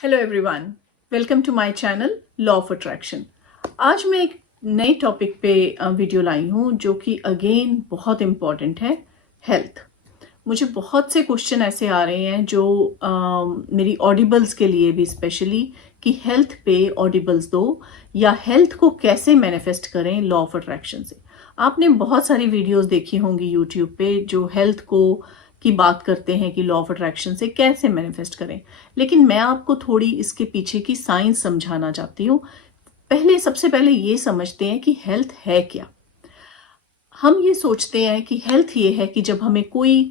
Hello everyone, welcome to my channel law of attraction. आज मैं एक नए टॉपिक पे वीडियो लाई हूँ जो कि अगेन बहुत इम्पॉर्टेंट है, हेल्थ। मुझे बहुत से क्वेश्चन ऐसे आ रहे हैं जो मेरी ऑडिबल्स के लिए भी स्पेशली कि हेल्थ पे ऑडिबल्स दो या हेल्थ को कैसे मैनिफेस्ट करें लॉ ऑफ अट्रैक्शन से। आपने बहुत सारी वीडियोस देखी होंगी यूट्यूब पे जो हेल्थ को की बात करते हैं कि लॉ ऑफ अट्रैक्शन से कैसे मैनिफेस्ट करें, लेकिन मैं आपको थोड़ी इसके पीछे की साइंस समझाना चाहती हूँ। सबसे पहले ये समझते हैं कि हेल्थ है क्या। हम ये सोचते हैं कि हेल्थ ये है कि जब हमें कोई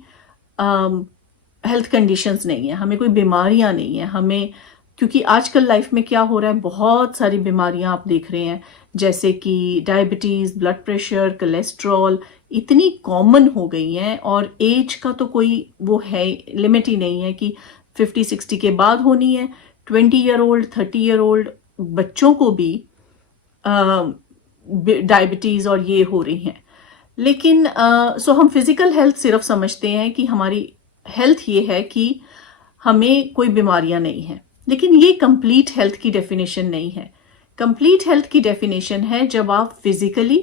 हेल्थ कंडीशंस नहीं है, हमें कोई बीमारियां नहीं है, हमें क्योंकि आजकल लाइफ में क्या हो रहा है, बहुत सारी बीमारियां आप देख रहे हैं जैसे कि डायबिटीज, ब्लड प्रेशर, कोलेस्ट्रॉल इतनी कॉमन हो गई हैं और एज का तो कोई वो है लिमिट ही नहीं है कि 50-60 के बाद होनी है। 20 ईयर ओल्ड, 30 ईयर ओल्ड बच्चों को भी डायबिटीज और ये हो रही हैं। लेकिन सो हम फिजिकल हेल्थ सिर्फ समझते हैं कि हमारी हेल्थ ये है कि हमें कोई बीमारियां नहीं है, लेकिन ये कंप्लीट हेल्थ की डेफिनेशन नहीं है। कंप्लीट हेल्थ की डेफिनेशन है जब आप फिजिकली,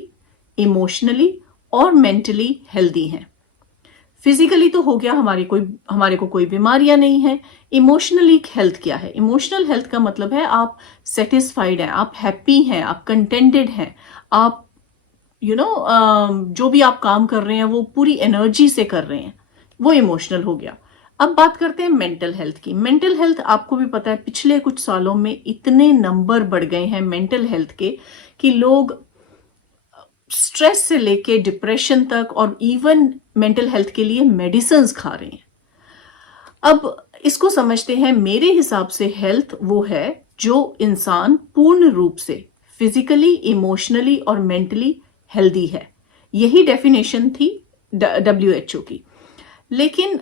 इमोशनली और मेंटली हेल्दी हैं। फिजिकली तो हो गया हमारे को कोई बीमारियां नहीं है। इमोशनली हेल्थ क्या है? इमोशनल हेल्थ का मतलब है आप सेटिस्फाइड हैं, आप हैप्पी हैं, आप कंटेंटेड हैं, आप जो भी आप काम कर रहे हैं वो पूरी एनर्जी से कर रहे हैं, वो इमोशनल हो गया। अब बात करते हैं मेंटल हेल्थ की। मेंटल हेल्थ आपको भी पता है पिछले कुछ सालों में इतने नंबर बढ़ गए हैं मेंटल हेल्थ के कि लोग स्ट्रेस से लेके डिप्रेशन तक और इवन मेंटल हेल्थ के लिए मेडिसिन्स खा रहे हैं। अब इसको समझते हैं, मेरे हिसाब से हेल्थ वो है जो इंसान पूर्ण रूप से फिजिकली, इमोशनली और मेंटली हेल्दी है। यही डेफिनेशन थी WHO की। लेकिन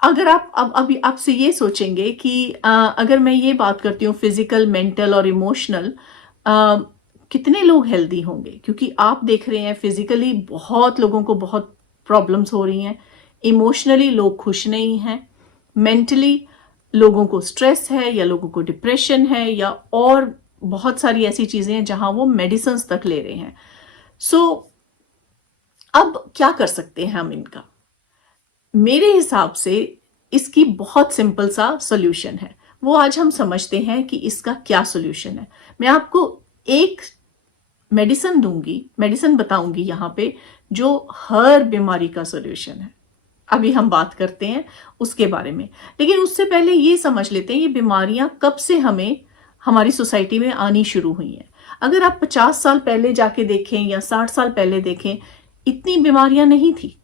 अगर आप अब अभी आपसे ये सोचेंगे कि अगर मैं ये बात करती हूँ फिजिकल, मेंटल और इमोशनल, कितने लोग हेल्दी होंगे? क्योंकि आप देख रहे हैं फिजिकली बहुत लोगों को बहुत प्रॉब्लम्स हो रही हैं, इमोशनली लोग खुश नहीं हैं, मेंटली लोगों को स्ट्रेस है या लोगों को डिप्रेशन है या और बहुत सारी ऐसी चीजें हैं जहां वो मेडिसिन तक ले रहे हैं। सो अब क्या कर सकते हैं हम इनका? मेरे हिसाब से इसकी बहुत सिंपल सा सोल्यूशन है, वो आज हम समझते हैं कि इसका क्या सोल्यूशन है। मैं आपको एक मेडिसिन बताऊंगी यहाँ पे जो हर बीमारी का सोल्यूशन है। अभी हम बात करते हैं उसके बारे में, लेकिन उससे पहले ये समझ लेते हैं ये बीमारियां कब से हमारी सोसाइटी में आनी शुरू हुई हैं। अगर आप 50 साल पहले जाके देखें या 60 साल पहले देखें, इतनी बीमारियां नहीं थी।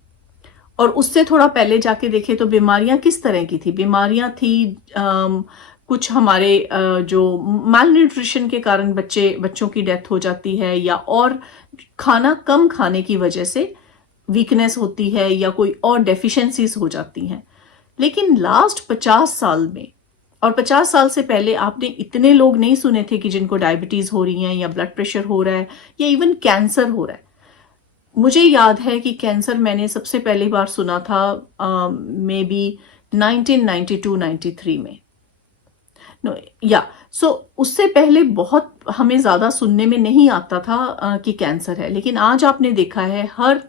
और उससे थोड़ा पहले जाके देखें तो बीमारियां किस तरह की थी? बीमारियां थी कुछ हमारे जो माल न्यूट्रिशन के कारण बच्चों की डेथ हो जाती है, या और खाना कम खाने की वजह से वीकनेस होती है या कोई और डेफिशिएंसीज हो जाती हैं। लेकिन लास्ट 50 साल में और 50 साल से पहले आपने इतने लोग नहीं सुने थे कि जिनको डायबिटीज हो रही हैं या ब्लड प्रेशर हो रहा है या इवन कैंसर हो रहा है। मुझे याद है कि कैंसर मैंने सबसे पहली बार सुना था मे बी 1992-93 में। उससे पहले बहुत हमें ज्यादा सुनने में नहीं आता था कि कैंसर है, लेकिन आज आपने देखा है हर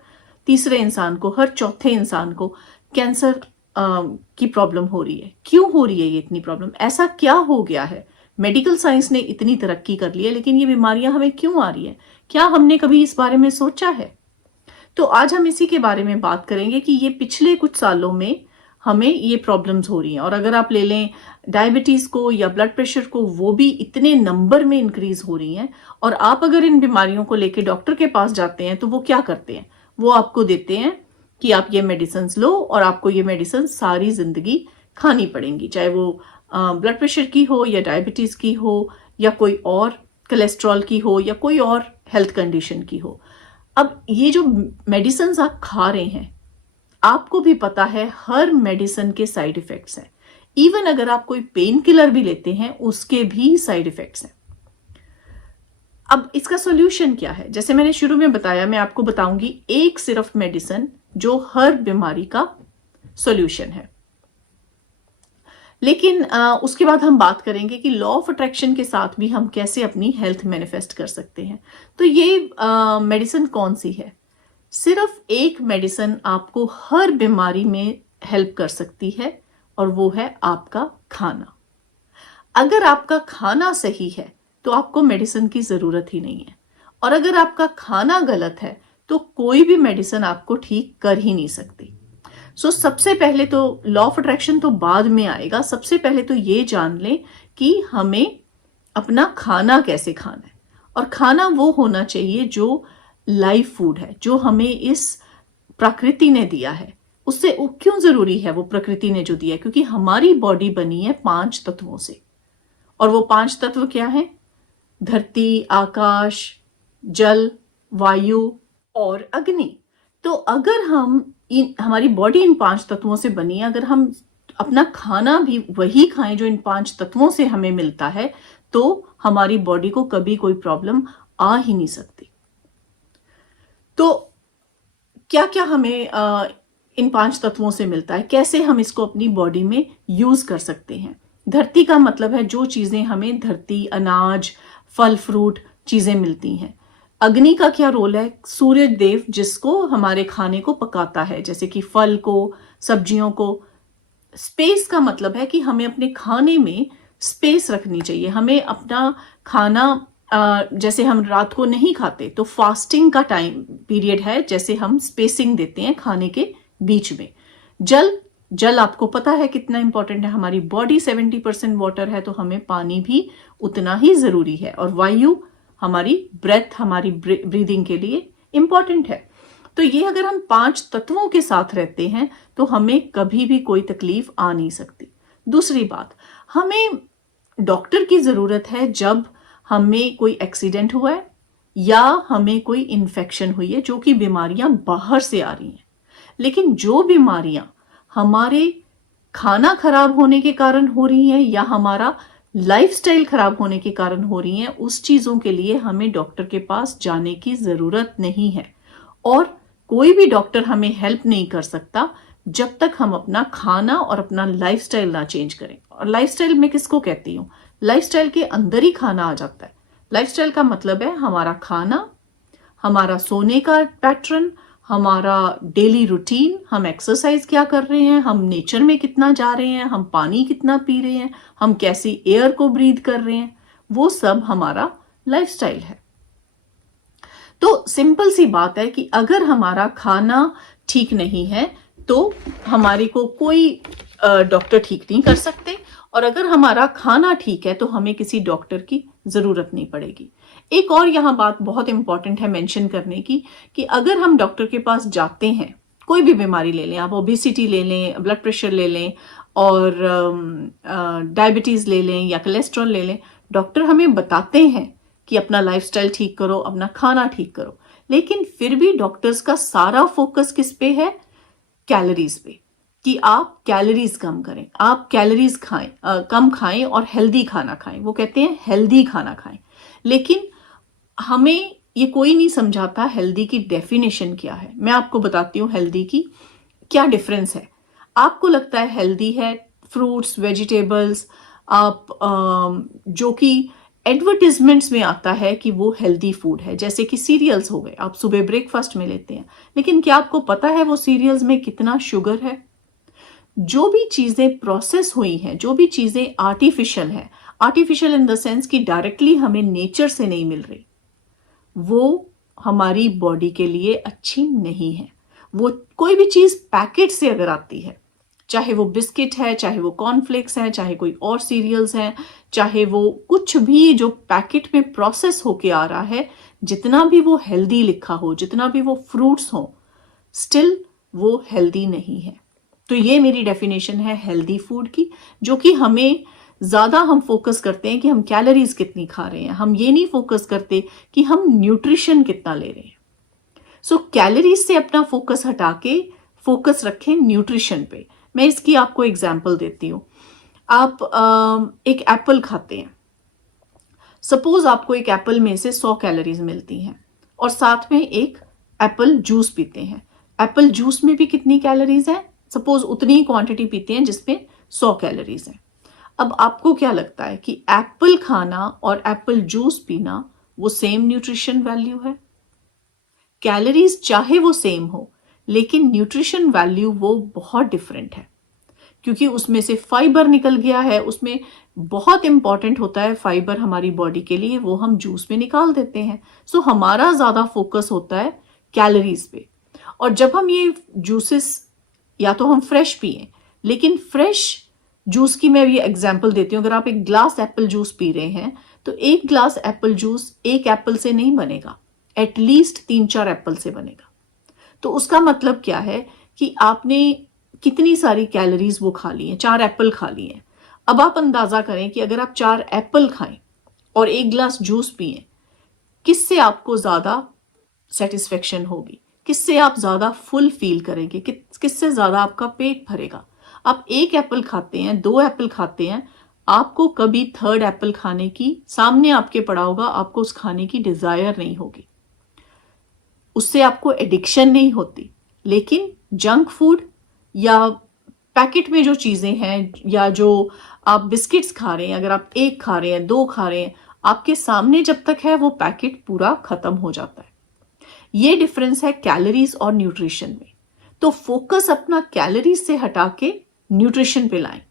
तीसरे इंसान को, हर चौथे इंसान को कैंसर की प्रॉब्लम हो रही है। क्यों हो रही है ये इतनी प्रॉब्लम? ऐसा क्या हो गया है? मेडिकल साइंस ने इतनी तरक्की कर ली है, लेकिन ये बीमारियां हमें क्यों आ रही है? क्या हमने कभी इस बारे में सोचा है? तो आज हम इसी के बारे में बात करेंगे कि ये पिछले कुछ सालों में हमें ये प्रॉब्लम्स हो रही हैं। और अगर आप ले लें डायबिटीज को या ब्लड प्रेशर को, वो भी इतने नंबर में इंक्रीज हो रही हैं। और आप अगर इन बीमारियों को लेके डॉक्टर के पास जाते हैं तो वो क्या करते हैं? वो आपको देते हैं कि आप ये मेडिसिन लो और आपको ये मेडिसिन सारी जिंदगी खानी पड़ेंगी, चाहे वो ब्लड प्रेशर की हो या डायबिटीज की हो या कोई और कोलेस्ट्रॉल की हो या कोई और हेल्थ कंडीशन की हो। अब ये जो मेडिसिन आप खा रहे हैं, आपको भी पता है हर मेडिसिन के साइड इफेक्ट्स हैं। इवन अगर आप कोई पेन किलर भी लेते हैं उसके भी साइड इफेक्ट्स हैं। अब इसका सॉल्यूशन क्या है? जैसे मैंने शुरू में बताया, मैं आपको बताऊंगी एक सिर्फ मेडिसिन जो हर बीमारी का सॉल्यूशन है। लेकिन उसके बाद हम बात करेंगे कि लॉ ऑफ अट्रैक्शन के साथ भी हम कैसे अपनी हेल्थ मैनिफेस्ट कर सकते हैं। तो ये मेडिसिन कौन सी है? सिर्फ एक मेडिसिन आपको हर बीमारी में हेल्प कर सकती है, और वो है आपका खाना। अगर आपका खाना सही है तो आपको मेडिसिन की जरूरत ही नहीं है, और अगर आपका खाना गलत है तो कोई भी मेडिसिन आपको ठीक कर ही नहीं सकती। सबसे पहले तो लॉ ऑफ अट्रैक्शन तो बाद में आएगा, सबसे पहले तो ये जान लें कि हमें अपना खाना कैसे खाना है। और खाना वो होना चाहिए जो लाइव फूड है, जो हमें इस प्रकृति ने दिया है। उससे क्यों जरूरी है वो प्रकृति ने जो दिया है? क्योंकि हमारी बॉडी बनी है 5 तत्वों से, और वो 5 तत्व क्या है? धरती, आकाश, जल, वायु और अग्नि। तो अगर हमारी बॉडी इन 5 तत्वों से बनी है, अगर हम अपना खाना भी वही खाएं जो इन 5 तत्वों से हमें मिलता है, तो हमारी बॉडी को कभी कोई प्रॉब्लम आ ही नहीं सकती। तो क्या क्या हमें इन 5 तत्वों से मिलता है, कैसे हम इसको अपनी बॉडी में यूज कर सकते हैं? धरती का मतलब है जो चीजें हमें धरती, अनाज, फल फ्रूट चीजें मिलती हैं। अग्नि का क्या रोल है? सूर्य देव जिसको हमारे खाने को पकाता है, जैसे कि फल को, सब्जियों को। स्पेस का मतलब है कि हमें अपने खाने में स्पेस रखनी चाहिए। हमें अपना खाना जैसे हम रात को नहीं खाते तो फास्टिंग का टाइम पीरियड है, जैसे हम स्पेसिंग देते हैं खाने के बीच में। जल आपको पता है कितना इंपॉर्टेंट है। हमारी बॉडी 70% वाटर है, तो हमें पानी भी उतना ही जरूरी है। और वायु हमारी ब्रेथ, हमारी ब्रीदिंग के लिए इंपॉर्टेंट है। तो ये अगर हम 5 तत्वों के साथ रहते हैं तो हमें कभी भी कोई तकलीफ आ नहीं सकती। दूसरी बात, हमें डॉक्टर की जरूरत है जब हमें कोई एक्सीडेंट हुआ है या हमें कोई इन्फेक्शन हुई है, जो कि बीमारियां बाहर से आ रही हैं। लेकिन जो बीमारियां हमारे खाना खराब होने के कारण हो रही हैं या हमारा लाइफस्टाइल खराब होने के कारण हो रही हैं, उस चीजों के लिए हमें डॉक्टर के पास जाने की जरूरत नहीं है। और कोई भी डॉक्टर हमें हेल्प नहीं कर सकता जब तक हम अपना खाना और अपना लाइफस्टाइल ना चेंज करें। और लाइफस्टाइल मैं किसको कहती हूँ? लाइफस्टाइल के अंदर ही खाना आ जाता है। लाइफस्टाइल का मतलब है हमारा खाना, हमारा सोने का पैटर्न, हमारा डेली रूटीन, हम एक्सरसाइज क्या कर रहे हैं, हम नेचर में कितना जा रहे हैं, हम पानी कितना पी रहे हैं, हम कैसी एयर को ब्रीथ कर रहे हैं, वो सब हमारा लाइफस्टाइल है। तो सिंपल सी बात है कि अगर हमारा खाना ठीक नहीं है तो हमारे को कोई डॉक्टर ठीक नहीं कर सकते, और अगर हमारा खाना ठीक है तो हमें किसी डॉक्टर की जरूरत नहीं पड़ेगी। एक और यहाँ बात बहुत इंपॉर्टेंट है मेंशन करने की, कि अगर हम डॉक्टर के पास जाते हैं, कोई भी बीमारी ले लें, आप ओबेसिटी ले लें, ब्लड प्रेशर ले लें, और डायबिटीज ले लें या कोलेस्ट्रॉल ले लें, डॉक्टर हमें बताते हैं कि अपना लाइफस्टाइल ठीक करो, अपना खाना ठीक करो। लेकिन फिर भी डॉक्टर्स का सारा फोकस किस पे है? कैलोरीज पे, कि आप कैलोरीज कम करें, आप कैलोरीज खाएं, कम खाएं और हेल्दी खाना खाएं। वो कहते हैं हेल्दी खाना खाएं। लेकिन हमें ये कोई नहीं समझाता हेल्दी की डेफिनेशन क्या है। मैं आपको बताती हूँ हेल्दी की क्या डिफरेंस है। आपको लगता है हेल्दी है फ्रूट्स, वेजिटेबल्स, आप जो कि एडवर्टीजमेंट्स में आता है कि वो हेल्दी फूड है, जैसे कि सीरियल्स हो गए, आप सुबह ब्रेकफास्ट में लेते हैं। लेकिन क्या आपको पता है वो सीरियल्स में कितना शुगर है? जो भी चीजें प्रोसेस हुई हैं, जो भी चीजें आर्टिफिशियल है, आर्टिफिशियल इन द सेंस कि डायरेक्टली हमें नेचर से नहीं मिल रही, वो हमारी बॉडी के लिए अच्छी नहीं है। वो कोई भी चीज पैकेट से अगर आती है, चाहे वो बिस्किट है, चाहे वो कॉर्नफ्लेक्स है, चाहे कोई और सीरियल्स हैं, चाहे वो कुछ भी जो पैकेट में प्रोसेस होके आ रहा है, जितना भी वो हेल्दी लिखा हो, जितना भी वो फ्रूट्स हो, स्टिल वो हेल्दी नहीं है। तो ये मेरी डेफिनेशन है हेल्दी फूड की, जो कि हमें ज्यादा हम फोकस करते हैं कि हम कैलोरीज कितनी खा रहे हैं, हम ये नहीं फोकस करते कि हम न्यूट्रिशन कितना ले रहे हैं। सो कैलोरीज से अपना फोकस हटा के फोकस रखें न्यूट्रिशन पे। मैं इसकी आपको एग्जाम्पल देती हूँ। आप एक एप्पल खाते हैं, सपोज आपको एक एप्पल में से 100 कैलोरीज मिलती हैं, और साथ में एक एप्पल जूस पीते हैं। एप्पल जूस में भी कितनी कैलोरीज है? सपोज उतनी ही क्वांटिटी पीते हैं जिसमें 100 कैलोरीज है। अब आपको क्या लगता है कि एप्पल खाना और एप्पल जूस पीना वो सेम न्यूट्रिशन वैल्यू है? कैलोरीज चाहे वो सेम हो, लेकिन न्यूट्रिशन वैल्यू वो बहुत डिफरेंट है, क्योंकि उसमें से फाइबर निकल गया है। उसमें बहुत इंपॉर्टेंट होता है फाइबर हमारी बॉडी के लिए, वो हम जूस में निकाल देते हैं। सो हमारा ज्यादा फोकस होता है कैलोरीज पे। और जब हम ये जूसेस या तो हम फ्रेश पिए, लेकिन फ्रेश जूस की मैं ये एग्जांपल देती हूँ। अगर आप एक ग्लास एप्पल जूस पी रहे हैं, तो एक ग्लास एप्पल जूस एक एप्पल से नहीं बनेगा, एटलीस्ट 3-4 एप्पल से बनेगा। तो उसका मतलब क्या है कि आपने कितनी सारी कैलोरीज वो खा ली हैं, 4 एप्पल खा लिए हैं। अब आप अंदाजा करें कि अगर आप 4 एप्पल खाएं और एक ग्लास जूस पिए, किससे आपको ज्यादा सेटिस्फेक्शन होगी, किससे आप ज्यादा फुल फील करेंगे, किससे ज्यादा आपका पेट भरेगा? आप एक एप्पल खाते हैं, 2 एप्पल खाते हैं, आपको कभी थर्ड एप्पल खाने की, सामने आपके पड़ा होगा, आपको उस खाने की डिजायर नहीं होगी, उससे आपको एडिक्शन नहीं होती। लेकिन जंक फूड या पैकेट में जो चीजें हैं, या जो आप बिस्किट्स खा रहे हैं, अगर आप एक खा रहे हैं, 2 खा रहे हैं, आपके सामने जब तक है वो पैकेट पूरा खत्म हो जाता है। ये डिफरेंस है कैलोरीज और न्यूट्रिशन में। तो फोकस अपना कैलोरीज से हटा के न्यूट्रिशन पे लाएं।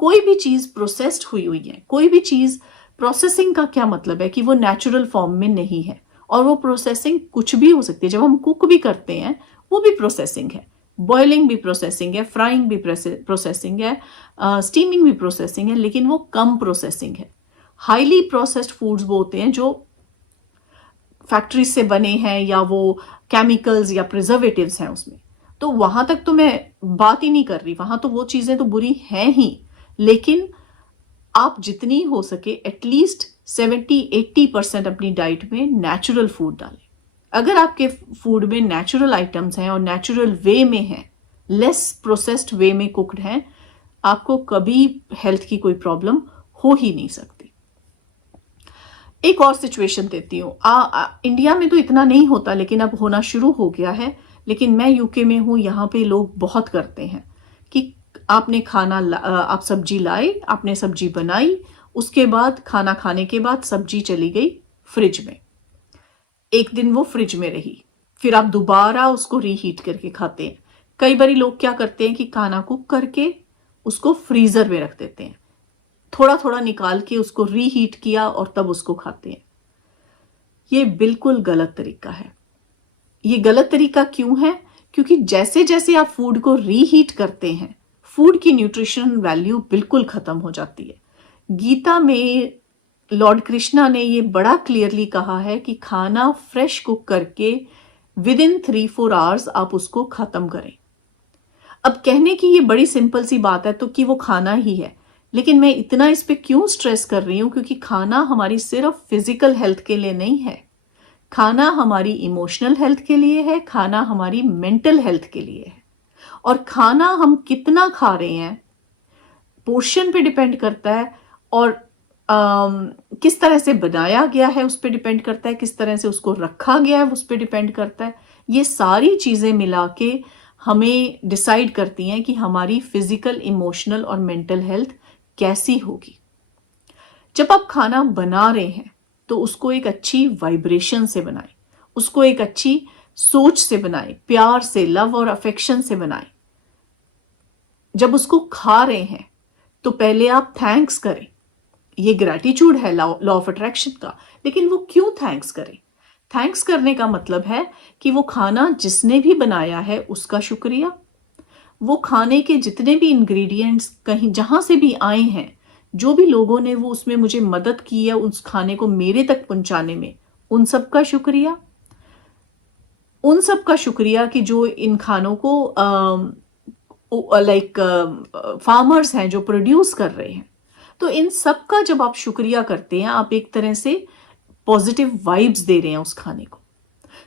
कोई भी चीज प्रोसेस्ड हुई हुई है, कोई भी चीज, प्रोसेसिंग का क्या मतलब है कि वो नेचुरल फॉर्म में नहीं है। और वो प्रोसेसिंग कुछ भी हो सकती है। जब हम कुक भी करते हैं, वो भी प्रोसेसिंग है। बॉइलिंग भी प्रोसेसिंग है, फ्राइंग भी प्रोसेसिंग है, स्टीमिंग भी प्रोसेसिंग है, लेकिन वो कम प्रोसेसिंग है। हाईली प्रोसेस्ड फूड्स वो होते हैं जो फैक्ट्री से बने हैं, या वो केमिकल्स या प्रिजर्वेटिव्स हैं उसमें। तो वहां तक तो मैं बात ही नहीं कर रही, वहां तो वो चीजें तो बुरी हैं ही। लेकिन आप जितनी हो सके एटलीस्ट 70-80% अपनी डाइट में नेचुरल फूड डालें। अगर आपके फूड में नेचुरल आइटम्स हैं और नेचुरल वे में हैं, लेस प्रोसेस्ड वे में कुक्ड हैं, आपको कभी हेल्थ की कोई प्रॉब्लम हो ही नहीं सकती। एक और सिचुएशन देती हूँ। इंडिया में तो इतना नहीं होता, लेकिन अब होना शुरू हो गया है। लेकिन मैं यूके में हूँ, यहाँ पे लोग बहुत करते हैं कि आपने आप सब्जी लाए, आपने सब्जी बनाई, उसके बाद खाना खाने के बाद सब्जी चली गई फ्रिज में, एक दिन वो फ्रिज में रही, फिर आप दोबारा उसको रीहीट करके खाते हैं। कई बार लोग क्या करते हैं कि खाना कुक करके उसको फ्रीजर में रख देते हैं, थोड़ा थोड़ा निकाल के उसको रीहीट किया और तब उसको खाते हैं। ये बिल्कुल गलत तरीका है। ये गलत तरीका क्यों है? क्योंकि जैसे जैसे आप फूड को रीहीट करते हैं, फूड की न्यूट्रिशन वैल्यू बिल्कुल खत्म हो जाती है। गीता में लॉर्ड कृष्णा ने ये बड़ा क्लियरली कहा है कि खाना फ्रेश कुक करके विद इन 3-4 आवर्स आप उसको खत्म करें। अब कहने की ये बड़ी सिंपल सी बात है तो कि वो खाना ही है, लेकिन मैं इतना इस पे क्यों स्ट्रेस कर रही हूं? क्योंकि खाना हमारी सिर्फ फिजिकल हेल्थ के लिए नहीं है, खाना हमारी इमोशनल हेल्थ के लिए है, खाना हमारी मेंटल हेल्थ के लिए है। और खाना हम कितना खा रहे हैं पोर्शन पे डिपेंड करता है, और किस तरह से बनाया गया है उस पर डिपेंड करता है, किस तरह से उसको रखा गया है उस पर डिपेंड करता है। ये सारी चीजें मिला के हमें डिसाइड करती हैं कि हमारी फिजिकल, इमोशनल और मेंटल हेल्थ कैसी होगी। जब आप खाना बना रहे हैं तो उसको एक अच्छी वाइब्रेशन से बनाएं, उसको एक अच्छी सोच से बनाएं, प्यार से, लव और अफेक्शन से बनाएं। जब उसको खा रहे हैं तो पहले आप थैंक्स करें। ये ग्रैटिट्यूड है लॉ ऑफ अट्रैक्शन का। लेकिन वो क्यों थैंक्स करें? थैंक्स करने का मतलब है कि वो खाना जिसने भी बनाया है उसका शुक्रिया, वो खाने के जितने भी इंग्रेडिएंट्स कहीं जहां से भी आए हैं, जो भी लोगों ने वो उसमें मुझे मदद की है उस खाने को मेरे तक पहुंचाने में, उन सब का शुक्रिया। उन सब का शुक्रिया कि जो इन खानों को फार्मर्स हैं जो प्रोड्यूस कर रहे हैं। तो इन सब का जब आप शुक्रिया करते हैं, आप एक तरह से पॉजिटिव वाइब्स दे रहे हैं उस खाने को।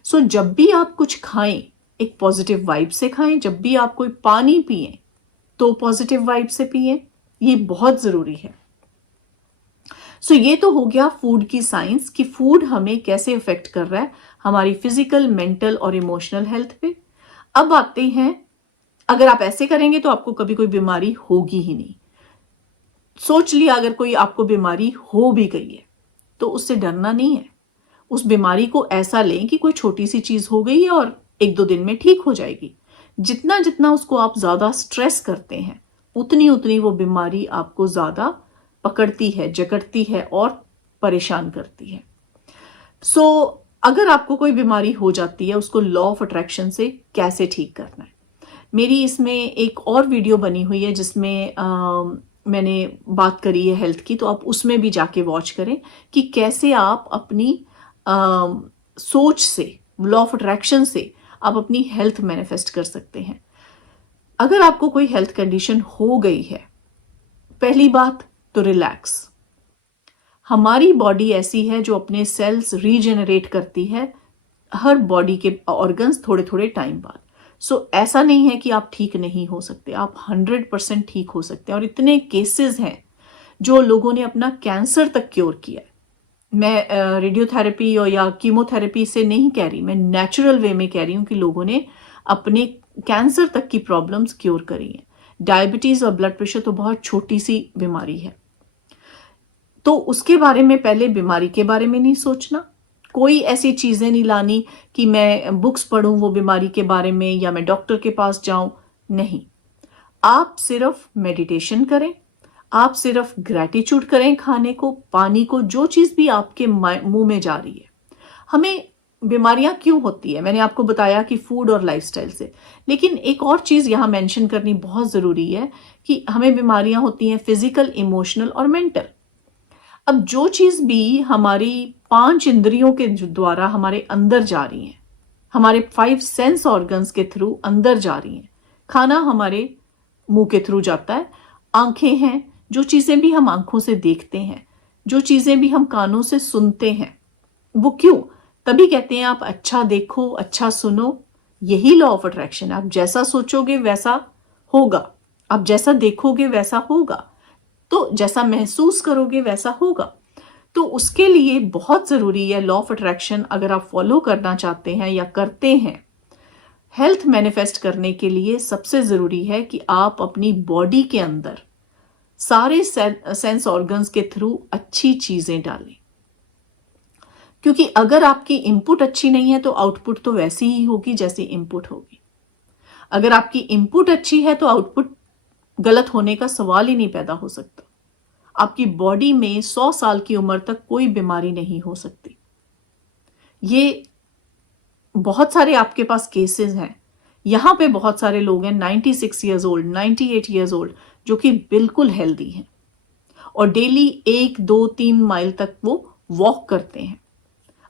सो जब भी आप कुछ खाएं, एक पॉजिटिव वाइब से खाएं। जब भी आप कोई पानी पिए तो पॉजिटिव वाइब से पिए, ये बहुत जरूरी है। सो ये तो हो गया फूड की साइंस कि फूड हमें कैसे अफेक्ट कर रहा है हमारी फिजिकल, मेंटल और इमोशनल हेल्थ पे। अब आते हैं, अगर आप ऐसे करेंगे तो आपको कभी कोई बीमारी होगी ही नहीं। सोच लिया अगर कोई आपको बीमारी हो भी गई है तो उससे डरना नहीं है। उस बीमारी को ऐसा लें कि कोई छोटी सी चीज हो गई है और एक दो दिन में ठीक हो जाएगी। जितना जितना उसको आप ज्यादा स्ट्रेस करते हैं उतनी उतनी वो बीमारी आपको ज्यादा पकड़ती है, जकड़ती है और परेशान करती है। सो अगर आपको कोई बीमारी हो जाती है उसको लॉ ऑफ अट्रैक्शन से कैसे ठीक करना है, मेरी इसमें एक और वीडियो बनी हुई है जिसमें मैंने बात करी है हेल्थ की, तो आप उसमें भी जाके वॉच करें कि कैसे आप अपनी सोच से, लॉ ऑफ अट्रैक्शन से आप अपनी हेल्थ मैनिफेस्ट कर सकते हैं। अगर आपको कोई हेल्थ कंडीशन हो गई है, पहली बात तो रिलैक्स। हमारी बॉडी ऐसी है जो अपने सेल्स रीजेनरेट करती है हर बॉडी के ऑर्गन्स थोड़े थोड़े टाइम बाद। सो ऐसा नहीं है कि आप ठीक नहीं हो सकते, आप 100% ठीक हो सकते हैं। और इतने केसेस हैं जो लोगों ने अपना कैंसर तक क्योर किया है। मैं रेडियोथेरेपी या कीमोथेरेपी से नहीं कह रही, मैं नेचुरल वे में कह रही हूं कि लोगों ने अपने कैंसर तक की प्रॉब्लम्स क्योर करी हैं। डायबिटीज और ब्लड प्रेशर तो बहुत छोटी सी बीमारी है, तो उसके बारे में पहले बीमारी के बारे में नहीं सोचना। कोई ऐसी चीजें नहीं लानी कि मैं बुक्स पढूं वो बीमारी के बारे में या मैं डॉक्टर के पास जाऊं, नहीं। आप सिर्फ मेडिटेशन करें, आप सिर्फ ग्रैटिट्यूड करें, खाने को, पानी को, जो चीज भी आपके मुंह में जा रही है। हमें बीमारियां क्यों होती है मैंने आपको बताया कि फूड और लाइफस्टाइल से, लेकिन एक और चीज यहां मेंशन करनी बहुत जरूरी है कि हमें बीमारियां होती हैं फिजिकल, इमोशनल और मेंटल। अब जो चीज भी हमारी 5 इंद्रियों के द्वारा हमारे अंदर जा रही हैं, हमारे 5 सेंस ऑर्गन्स के थ्रू अंदर जा रही हैं, खाना हमारे मुंह के थ्रू जाता है, आंखें हैं, जो चीजें भी हम आंखों से देखते हैं, जो चीजें भी हम कानों से सुनते हैं, वो क्यों? तभी कहते हैं आप अच्छा देखो, अच्छा सुनो। यही लॉ ऑफ अट्रैक्शन है। आप जैसा सोचोगे वैसा होगा, आप जैसा देखोगे वैसा होगा, तो जैसा महसूस करोगे वैसा होगा। तो उसके लिए बहुत जरूरी है लॉ ऑफ अट्रैक्शन अगर आप फॉलो करना चाहते हैं या करते हैं। हेल्थ मैनिफेस्ट करने के लिए सबसे जरूरी है कि आप अपनी बॉडी के अंदर सारे सेंस ऑर्गन्स के थ्रू अच्छी चीजें डालें, क्योंकि अगर आपकी इनपुट अच्छी नहीं है तो आउटपुट तो वैसी ही होगी जैसी इनपुट होगी। अगर आपकी इनपुट अच्छी है तो आउटपुट गलत होने का सवाल ही नहीं पैदा हो सकता। आपकी बॉडी में 100 साल की उम्र तक कोई बीमारी नहीं हो सकती। ये बहुत सारे आपके पास केसेस हैं। यहां पे बहुत सारे लोग हैं 96 ईयर्स ओल्ड, 98 ईयर्स ओल्ड, जो कि बिल्कुल हेल्दी हैं और डेली 1, 2, 3 माइल तक वो वॉक करते हैं,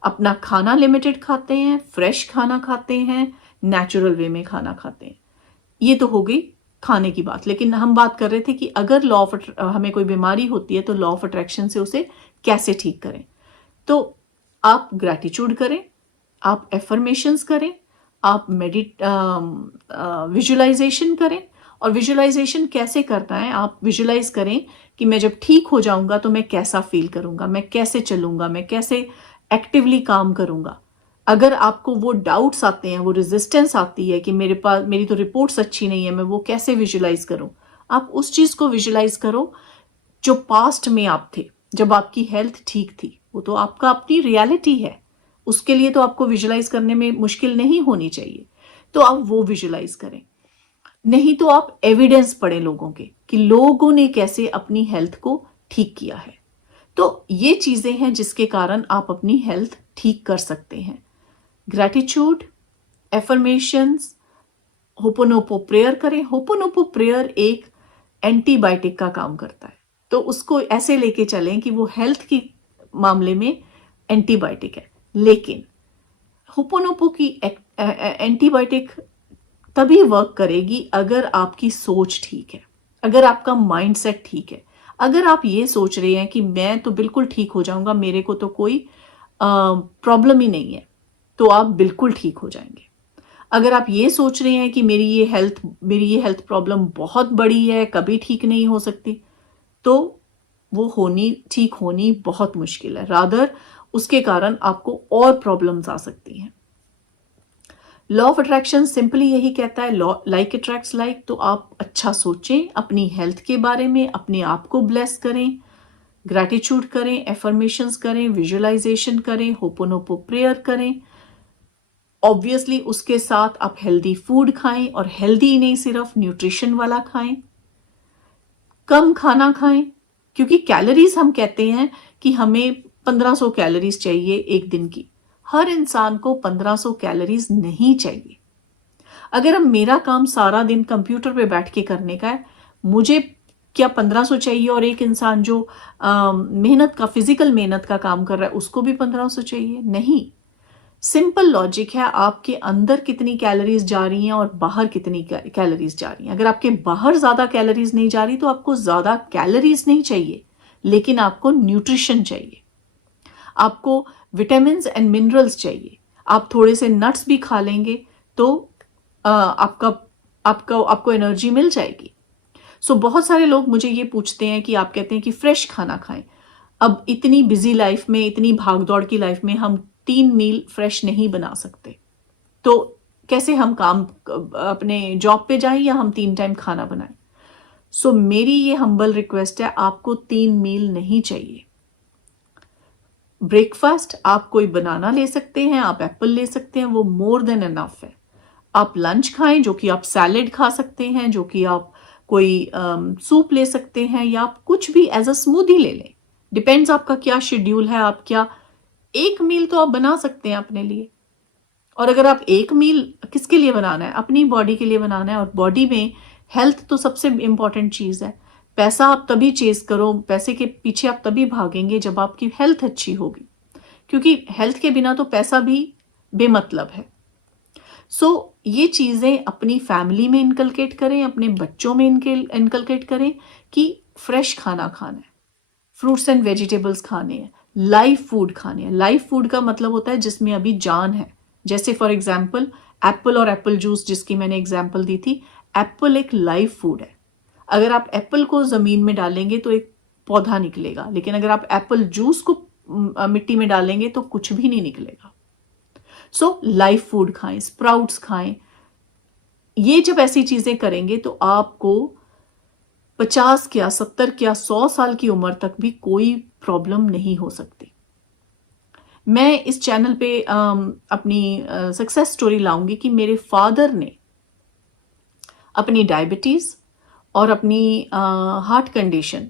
अपना खाना लिमिटेड खाते हैं, फ्रेश खाना खाते हैं, नेचुरल वे में खाना खाते हैं। ये तो हो गई खाने की बात, लेकिन हम बात कर रहे थे कि अगर हमें कोई बीमारी होती है तो लॉ ऑफ अट्रैक्शन से उसे कैसे ठीक करें। तो आप ग्रैटिट्यूड करें, आप एफर्मेशंस करें, आप विजुअलाइजेशन करें। और विजुअलाइजेशन कैसे करना है, आप विजुअलाइज करें कि मैं जब ठीक हो जाऊंगा तो मैं कैसा फील करूंगा, मैं कैसे चलूंगा, मैं कैसे एक्टिवली काम करूंगा। अगर आपको वो डाउट्स आते हैं, वो रेजिस्टेंस आती है कि मेरी तो रिपोर्ट्स अच्छी नहीं है, मैं वो कैसे विजुअलाइज करूं, आप उस चीज को विजुअलाइज करो जो पास्ट में आप थे, जब आपकी हेल्थ ठीक थी। वो तो आपका अपनी रियलिटी है, उसके लिए तो आपको विजुअलाइज करने में मुश्किल नहीं होनी चाहिए, तो आप वो विजुअलाइज करें। नहीं तो आप एविडेंस पढ़ें लोगों के कि लोगों ने कैसे अपनी हेल्थ को ठीक किया है। तो ये चीजें हैं जिसके कारण आप अपनी हेल्थ ठीक कर सकते हैं। ग्रैटिट्यूड, एफर्मेशंस, होपोनोपो प्रेयर करें। होपोनोपो प्रेयर एक एंटीबायोटिक का काम करता है, तो उसको ऐसे लेके चलें कि वो हेल्थ के मामले में एंटीबायोटिक है। लेकिन होपोनोपो की एंटीबायोटिक तभी वर्क करेगी अगर आपकी सोच ठीक है, अगर आपका माइंडसेट ठीक है। अगर आप ये सोच रहे हैं कि मैं तो बिल्कुल ठीक हो जाऊंगा, मेरे को तो कोई प्रॉब्लम ही नहीं है, तो आप बिल्कुल ठीक हो जाएंगे। अगर आप ये सोच रहे हैं कि मेरी ये हेल्थ प्रॉब्लम बहुत बड़ी है, कभी ठीक नहीं हो सकती, तो वो ठीक होनी बहुत मुश्किल है। रादर उसके कारण आपको और प्रॉब्लम्स आ सकती हैं। लॉ ऑफ अट्रैक्शन सिंपली यही कहता है, लाइक अट्रैक्ट्स लाइक। तो आप अच्छा सोचें अपनी हेल्थ के बारे में, अपने आप को ब्लेस करें, ग्रैटिट्यूड करें, एफर्मेशंस करें, विजुअलाइजेशन करें, होपोनोपो प्रेयर करें। ऑब्वियसली उसके साथ आप हेल्दी फूड खाएं, और हेल्दी नहीं सिर्फ न्यूट्रिशन वाला खाएं। कम खाना खाएं, क्योंकि कैलोरीज हम कहते हैं कि हमें 1500 कैलोरीज चाहिए एक दिन की। हर इंसान को 1500 कैलोरीज नहीं चाहिए। अगर अब मेरा काम सारा दिन कंप्यूटर पे बैठ के करने का है, मुझे क्या 1500 चाहिए, और एक इंसान जो मेहनत का, फिजिकल मेहनत का काम कर रहा है, उसको भी 1500 चाहिए? नहीं। सिंपल लॉजिक है, आपके अंदर कितनी कैलोरीज जा रही हैं और बाहर कितनी कैलोरीज जा रही हैं। अगर आपके बाहर ज्यादा कैलोरीज नहीं जा रही तो आपको ज्यादा कैलोरीज नहीं चाहिए, लेकिन आपको न्यूट्रिशन चाहिए, आपको विटामिन्स एंड मिनरल्स चाहिए। आप थोड़े से नट्स भी खा लेंगे तो आपको एनर्जी मिल जाएगी। सो बहुत सारे लोग मुझे ये पूछते हैं कि आप कहते हैं कि फ्रेश खाना खाएं। अब इतनी बिजी लाइफ में, इतनी भागदौड़ की लाइफ में हम 3 मील फ्रेश नहीं बना सकते, तो कैसे हम काम अपने जॉब पे जाएं या हम 3 टाइम खाना बनाएं? सो मेरी ये हम्बल रिक्वेस्ट है, आपको 3 मील नहीं चाहिए। ब्रेकफास्ट आप कोई बनाना ले सकते हैं, आप एप्पल ले सकते हैं, वो मोर देन एनफ है। आप लंच खाएं, जो कि आप सैलेड खा सकते हैं, जो कि आप कोई सूप ले सकते हैं, या आप कुछ भी एज अ स्मूदी ले लें। डिपेंड्स आपका क्या शेड्यूल है, आप क्या, एक मील तो आप बना सकते हैं अपने लिए। और अगर आप एक मील किसके लिए बनाना है? अपनी बॉडी के लिए बनाना है। और बॉडी में हेल्थ तो सबसे इंपॉर्टेंट चीज है। पैसा आप तभी चेज करो, पैसे के पीछे आप तभी भागेंगे जब आपकी हेल्थ अच्छी होगी, क्योंकि हेल्थ के बिना तो पैसा भी बेमतलब है। सो ये चीजें अपनी फैमिली में इनकलकेट करें, अपने बच्चों में इनकलकेट करें कि फ्रेश खाना खाना है, फ्रूट्स एंड वेजिटेबल्स खाने हैं, लाइव फूड खाने हैं। लाइव फूड का मतलब होता है जिसमें अभी जान है। जैसे फॉर एग्जाम्पल एप्पल और एप्पल जूस, जिसकी मैंने एग्जाम्पल दी थी। एप्पल एक लाइव फूड है। अगर आप एप्पल को जमीन में डालेंगे तो एक पौधा निकलेगा, लेकिन अगर आप एप्पल जूस को मिट्टी में डालेंगे तो कुछ भी नहीं निकलेगा। सो लाइव फूड खाएं, स्प्राउट्स खाएं। ये जब ऐसी चीजें करेंगे तो आपको 50 क्या 70 क्या 100 साल की उम्र तक भी कोई प्रॉब्लम नहीं हो सकती। मैं इस चैनल पे अपनी सक्सेस स्टोरी लाऊंगी कि मेरे फादर ने अपनी डायबिटीज और अपनी हार्ट कंडीशन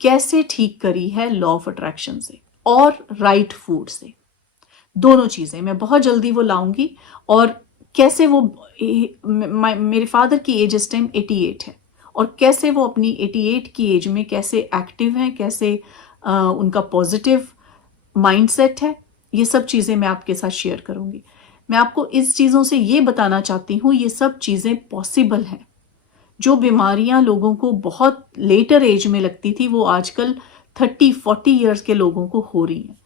कैसे ठीक करी है लॉ ऑफ अट्रैक्शन से और राइट फूड से। दोनों चीजें मैं बहुत जल्दी वो लाऊंगी। और कैसे वो, मेरे फादर की एज इस टाइम 88 है, और कैसे वो अपनी 88 की एज में कैसे एक्टिव हैं, कैसे उनका पॉजिटिव माइंडसेट है, ये सब चीजें मैं आपके साथ शेयर करूंगी। मैं आपको इस चीजों से ये बताना चाहती हूँ, ये सब चीजें पॉसिबल हैं। जो बीमारियां लोगों को बहुत लेटर एज में लगती थी, वो आजकल 30-40 ईयर्स के लोगों को हो रही हैं।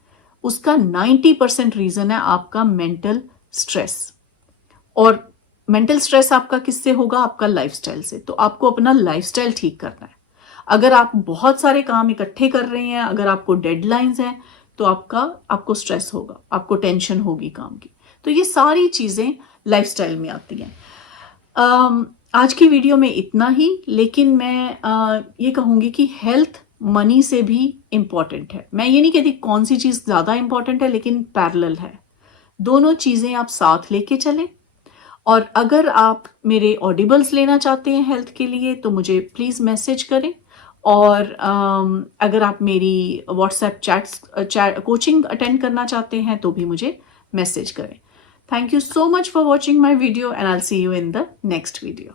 उसका 90% रीजन है आपका मेंटल स्ट्रेस। और मेंटल स्ट्रेस आपका किससे होगा? आपका लाइफस्टाइल से। तो आपको अपना लाइफस्टाइल ठीक करना है। अगर आप बहुत सारे काम इकट्ठे कर रहे हैं, अगर आपको डेडलाइंस हैं, तो आपको स्ट्रेस होगा, आपको टेंशन होगी काम की। तो ये सारी चीजें लाइफस्टाइल में आती हैं। आज की वीडियो में इतना ही, लेकिन मैं ये कहूंगी कि हेल्थ मनी से भी इंपॉर्टेंट है। मैं ये नहीं कहती कौन सी चीज ज्यादा इंपॉर्टेंट है, लेकिन पैरेलल है। दोनों चीजें आप साथ लेके चलें। और अगर आप मेरे ऑडिबल्स लेना चाहते हैं हेल्थ के लिए तो मुझे प्लीज मैसेज करें। और अगर आप मेरी व्हाट्सएप कोचिंग अटेंड करना चाहते हैं तो भी मुझे मैसेज करें। Thank you so much for watching my video, and I'll see you in the next video.